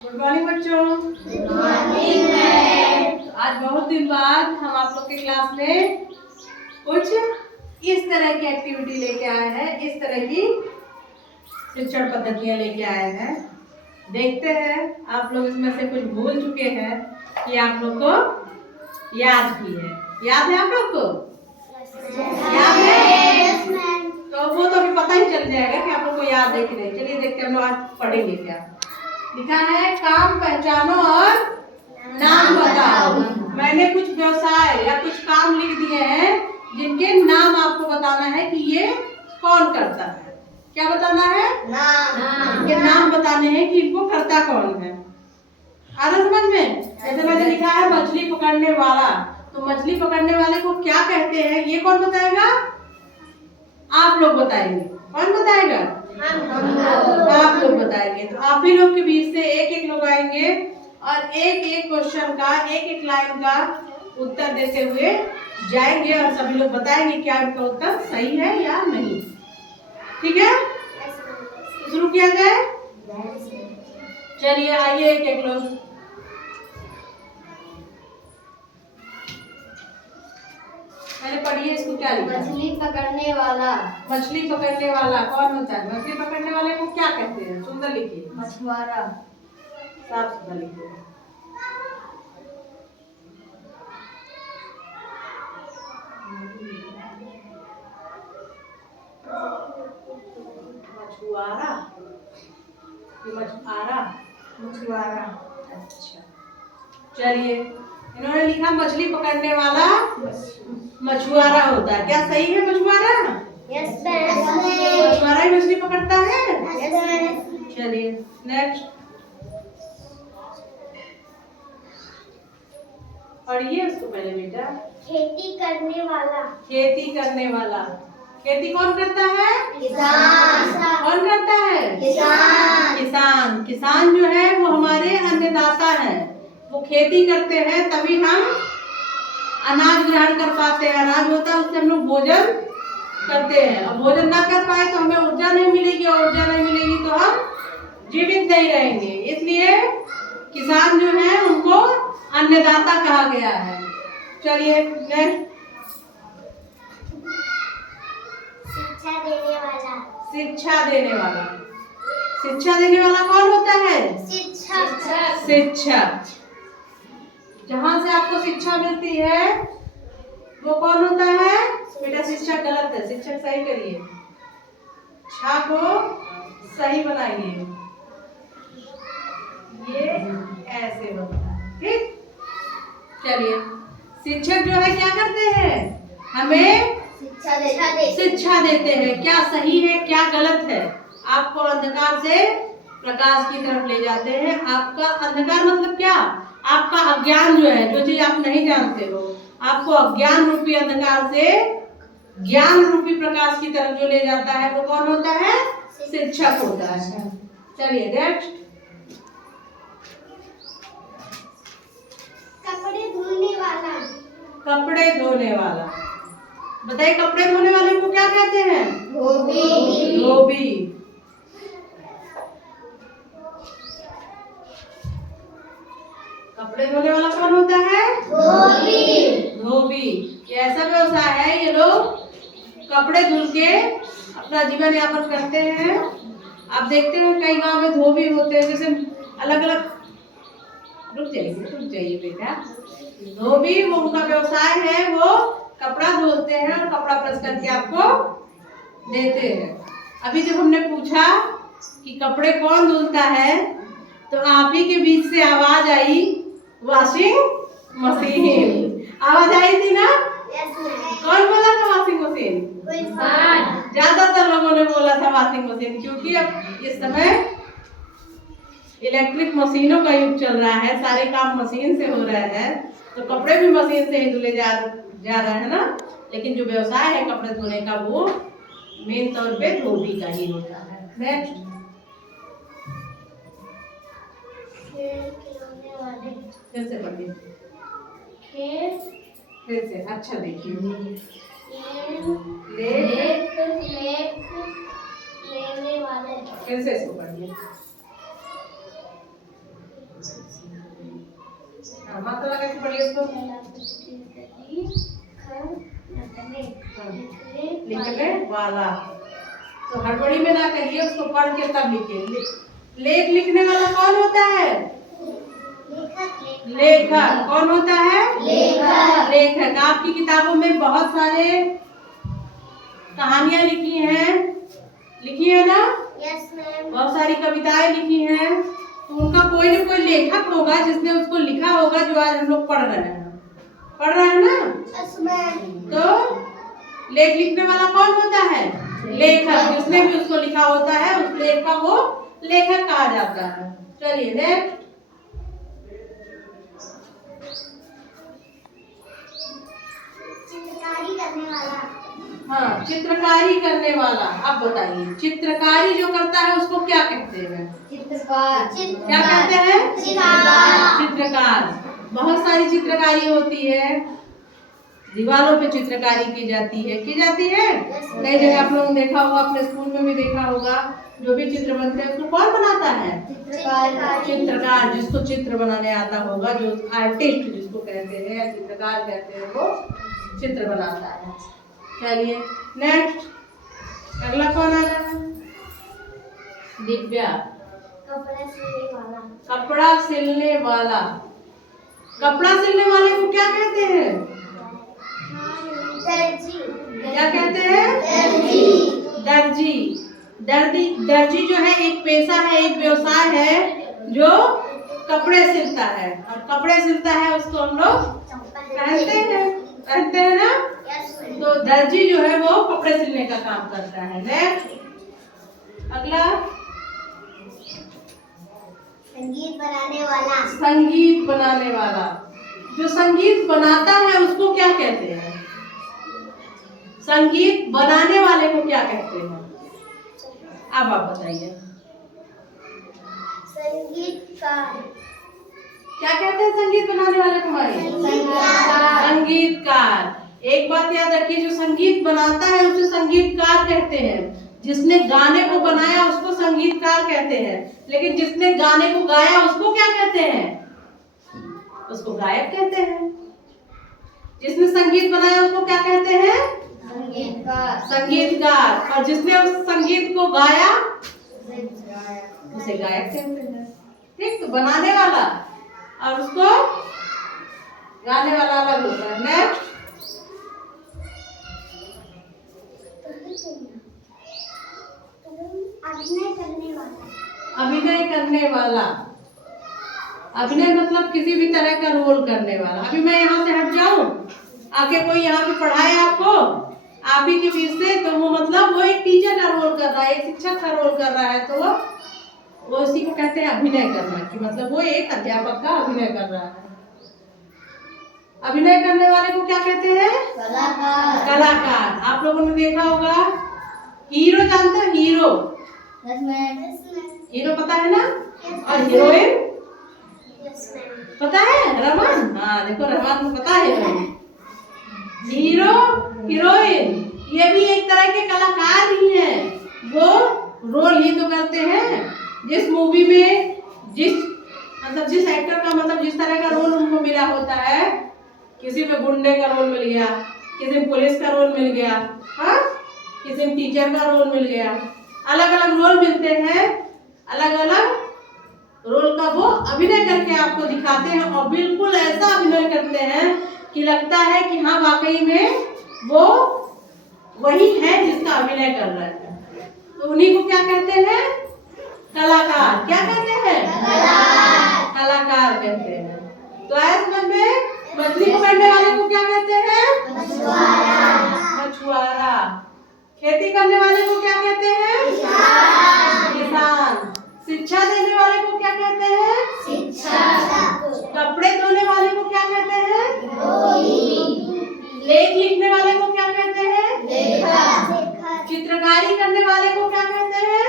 Good morning बच्चों। Good morning ma'am. आज बहुत दिन बाद हम आप लोग के क्लास में कुछ इस तरह की एक्टिविटी लेके आए हैं, इस तरह की शिक्षण पद्धतियां लेके आए हैं। देखते हैं आप लोग इसमें से कुछ भूल चुके हैं कि आप लोग को याद की है। याद है आप लोग को? याद है? तो वो तो अभी पता ही चल जाएगा कि आप लोग को याद है कि नहीं। चलिए देखते हैं हम लोग आज पढ़ेंगे क्या। लिखा है काम पहचानो और नाम बताओ। मैंने कुछ व्यवसाय या कुछ काम लिख दिए हैं जिनके नाम आपको बताना है कि ये कौन करता है। क्या बताना है? नाम। इनके नाम बताने हैं कि इनको करता कौन है। आ रहा समझ में? जैसे मैंने लिखा है मछली पकड़ने वाला, तो मछली पकड़ने वाले को क्या कहते हैं ये कौन बताएगा? आप लोग बताएंगे। कौन बताएगा? आप लोग बताएंगे। तो आप ही लोग के बीच से एक एक लोग आएंगे और एक एक क्वेश्चन का, एक एक लाइन का उत्तर देते हुए जाएंगे और सभी लोग बताएंगे क्या इनका उत्तर सही है या नहीं। ठीक है? शुरू किया जाए। चलिए आइए एक एक लोग। पहले पढ़िए इसको क्या लिखा? मछली पकड़ने वाला। मछली पकड़ने वाला कौन होता है? मछली पकड़ने वाले को क्या कहते हैं? सुंदर लिखिए। मछुआरा। साफ सुथरा लिखिए। मछुआरा, मछुआरा। अच्छा चलिए, इन्होंने लिखा मछली पकड़ने वाला मछुआरा होता है। क्या सही है मछुआरा? Yes ma'am. मछुआरा ही मछली पकड़ता है। Yes ma'am. चलिए नेक्स्ट पढ़िए उसको पहले बेटा। खेती करने वाला। खेती करने वाला। खेती कौन करता है? किसान। कौन करता है? किसान। किसान। किसान जो है वो हमारे अन्नदाता हैं। वो खेती करते हैं तभी हम अनाज ग्रहण कर पाते हैं। अनाज होता है उससे हम लोग भोजन करते हैं और भोजन ना कर पाए तो हमें ऊर्जा नहीं मिलेगी और ऊर्जा नहीं मिलेगी तो हम जीवित नहीं रहेंगे। इसलिए किसान जो है उनको अन्नदाता कहा गया है। चलिए नेक्स्ट। शिक्षा देने वाला। शिक्षा देने वाला। शिक्षा देने वाला कौन होता है? शिक्षक। शिक्षक। जहाँ से आपको शिक्षा मिलती है वो कौन होता है? बेटा शिक्षक गलत है, शिक्षक सही करिए। छा को सही बनाइए। ये ऐसे बनता है। ठीक? चलिए शिक्षक जो है क्या करते हैं? हमें शिक्षा देते हैं। क्या सही है क्या गलत है आपको अंधकार से प्रकाश की तरफ ले जाते हैं। आपका अंधकार मतलब क्या? आपका अज्ञान जो है, जो चीज आप नहीं जानते हो, आपको अज्ञान रूपी अंधकार से ज्ञान रूपी प्रकाश की तरफ जो ले जाता है वो कौन होता है? शिक्षक होता है। चलिए नेक्स्ट। कपड़े धोने वाला। कपड़े धोने वाला। बताइए कपड़े धोने वाले को क्या कहते हैं? धोबी। धोबी। कपड़े धोने वाला कौन होता है? धोबी। धोबी। ये ऐसा व्यवसाय है, ये लोग कपड़े धुल के अपना जीवन यापन करते हैं। आप देखते हैं कई गांव में धोबी होते हैं, जैसे अलग अलग। रुक जाइए बेटा। धोबी वो उनका व्यवसाय है, वो कपड़ा धोते हैं और कपड़ा प्रेस करके आपको देते हैं। अभी जब हमने पूछा कि कपड़े कौन धुलता है तो आप ही के बीच से आवाज आई वॉशिंग मशीन। आवाज आई थी ना? कौन बोला था वॉशिंग मशीन? ज्यादातर लोगों ने बोला था वॉशिंग मशीन, क्योंकि अब इस समय इलेक्ट्रिक मशीनों का युग चल रहा है, सारे काम मशीन से हो रहे हैं, तो कपड़े भी मशीन से ही धुले जा रहे हैं ना। लेकिन जो व्यवसाय है कपड़े धोने का वो मेन तौर पे धोबी का ही होता है। नेक्स्ट। फिर से पढ़िए। फिर से अच्छा देखिए। लेने वाले। फिर से इसको पढ़िए। मात्रा लगा के पढ़िए इसको। लिखने वाला। तो हड़बड़ी में ना करिए, उसको पढ़ के तब लिखिए। लेख लिखने वाला कौन होता है? लेखक। कौन होता है? लेखक। आपकी किताबों में बहुत सारे कहानियां लिखी हैं ना? Yes ma'am. बहुत सारी कविताएं लिखी हैं, तो उनका कोई न कोई लेखक होगा जिसने उसको लिखा होगा, जो आज हम लोग पढ़ रहे हैं ना? Yes ma'am. तो लेख लिखने वाला कौन होता है? लेखक। जिसने भी उसको लिखा होता है उस लेखक को लेखक कहा जाता है। चलिए नेक्स्ट। चित्रकारी करने वाला। हाँ, चित्रकारी करने वाला। अब बताइए, चित्रकारी जो करता है उसको क्या कहते हैं? चित्रकार। क्या कहते हैं? चित्रकार। बहुत सारी चित्रकारी होती है। दीवारों पे चित्रकारी की जाती है। कई जगह आप लोगों ने देखा होगा, अपने स्कूल में भी देखा होगा। जो भी चित्र बनते हैं उसको कौन बनाता है? चित्रकार। जिसको चित्र बनाने आता होगा, जो आर्टिस्ट जिसको कहते हैं, चित्रकार कहते हैं, वो चित्र बनाता है। चलिए नेक्स्ट। अगला कौन आ रहा है? दिव्या। कपड़ा सिलने वाला। कपड़ा सिलने वाला। कपड़ा सिलने वाले को क्या कहते हैं? दर्जी। क्या कहते हैं? दर्जी। दर्जी जो है एक पेशा है, एक व्यवसाय है जो कपड़े सिलता है। और कपड़े सिलता है उसको हम लोग पहनते हैं ना? तो दर्जी जो है वो कपड़े सिलने का काम करता है। नेक्स्ट। अगला। संगीत बनाने वाला। संगीत बनाने वाला। जो संगीत बनाता है उसको क्या कहते हैं? संगीत बनाने वाले को क्या कहते हैं? अब आप बताइए। संगीतकार। क्या कहते हैं संगीत बनाने वाले को? संगीतकार। एक बात याद रखिए, जो संगीत बनाता है उसे संगीतकार कहते हैं। जिसने गाने को बनाया उसको संगीतकार कहते हैं। लेकिन जिसने गाने को गाया उसको क्या कहते हैं? उसको गायक कहते हैं। जिसने संगीत बनाया उसको क्या कहते हैं? संगीतकार। और जिसने उस संगीत को गाया उसे गायक कहते हैं। ठीक। तो बनाने वाला और उसको गाने वाला अलग होता है। नेक्स्ट। अभिनय करने वाला। अभिनय करने वाला। अभिनय मतलब किसी भी तरह का रोल करने वाला। अभी मैं यहाँ से हट जाऊं, आके कोई यहाँ पे पढ़ाए आपको, आप ही के बीच से, तो वो मतलब वो एक टीचर का रोल कर रहा है, एक शिक्षक का रोल कर रहा है, तो वो उसी को कहते हैं अभिनय करना। कि मतलब वो एक अध्यापक का अभिनय कर रहा है। अभिनय करने वाले को क्या कहते हैं? कलाकार। आप लोगों ने देखा होगा, हीरो जानते हो? हीरो पता है ना? और हीरोइन पता है? रमन। हाँ देखो, रमन को पता है। हीरो हीरोइन ये भी एक तरह के कलाकार ही हैं। वो रोल ही तो करते हैं। जिस मूवी में जिस एक्टर का जिस तरह का रोल उनको मिला होता है, किसी में गुंडे का रोल मिल गया, किसी में पुलिस का रोल मिल गया, हाँ, किसी में टीचर का रोल मिल गया। अलग अलग रोल मिलते हैं, अलग अलग रोल का वो अभिनय करके आपको दिखाते हैं। और बिल्कुल ऐसा अभिनय करते हैं कि लगता है कि हाँ वाकई में वो वही है जिसका अभिनय कर रहा है। तो उन्हीं को क्या कहते हैं? कलाकार। क्या कहते हैं? कलाकार कहते हैं। तो आया समझ में? मछली पकड़ने वाले को क्या कहते हैं? मछुआरा। खेती करने वाले को क्या कहते हैं? किसान। शिक्षा देने वाले को क्या कहते हैं? कपड़े धोने वाले को क्या कहते हैं? लेख लिखने वाले को क्या कहते हैं? चित्रकारी करने वाले को क्या कहते हैं?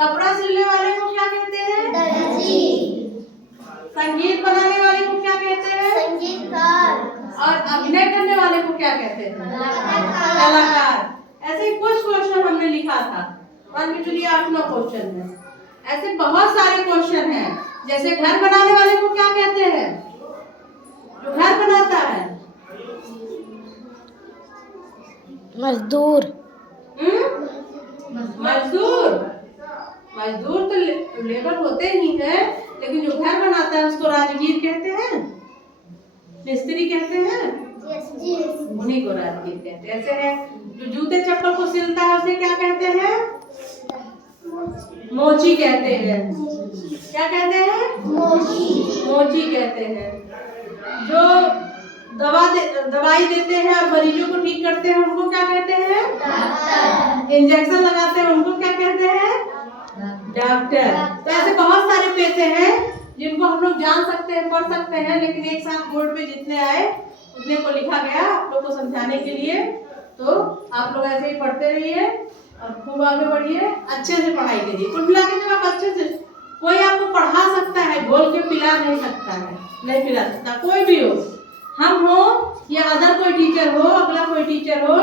कपड़ा सिलने वाले को क्या कहते हैं? संगीत बनाने वाले को क्या कहते हैं? और अभिनय करने वाले को क्या कहते हैं? कलाकार। ऐसे कुछ क्वेश्चन हमने लिखा था। 1 to 8 क्वेश्चन है। ऐसे बहुत सारे क्वेश्चन हैं जैसे घर बनाने वाले को क्या कहते हैं? जो घर बनाता है मजदूर। मजदूर। मजदूर तो लेबर होते ही है, लेकिन जो घर बनाता है उसको राजगीर कहते हैं, मिस्त्री कहते हैं, उन्हीं को राजगीर कहते हैं। ऐसे है जो जूते चप्पल को सिलता है उसे क्या कहते हैं? मोची कहते हैं। क्या कहते हैं? मोची कहते हैं। जो दवाई देते हैं और मरीजों को ठीक करते हैं उनको क्या कहते हैं? इंजेक्शन लगाते हैं उनको क्या कहते हैं? डॉक्टर। तो ऐसे बहुत सारे पेशे हैं जिनको हम लोग जान सकते हैं, पढ़ सकते हैं, लेकिन एक साथ बोर्ड पे जितने आए उतने को लिखा गया आप लोग को समझाने के लिए। तो आप लोग ऐसे ही पढ़ते रहिए और खूब आगे बढ़िए, अच्छे से पढ़ाई करिए। कुल मिला के जब आप अच्छे से, कोई आपको पढ़ा सकता है, बोल के पिला नहीं सकता है, नहीं पिला सकता, कोई भी हो, हम हो या अदर कोई टीचर हो, अगला कोई टीचर हो,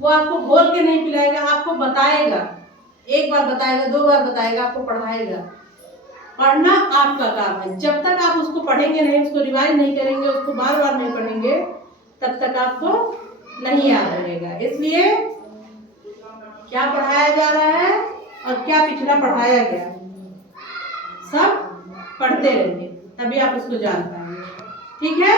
वो आपको बोल के नहीं पिलाएगा, आपको बताएगा, एक बार बताएगा, 2 बार बताएगा, आपको पढ़ाएगा। पढ़ना आपका काम है। जब तक आप उसको पढ़ेंगे नहीं, उसको रिवाइज नहीं करेंगे, उसको बार बार नहीं पढ़ेंगे, तब तक आपको नहीं याद रहेगा। इसलिए क्या पढ़ाया जा रहा है और क्या पिछला पढ़ाया गया, सब पढ़ते रहिए, तभी आप उसको जान पाएंगे। ठीक है।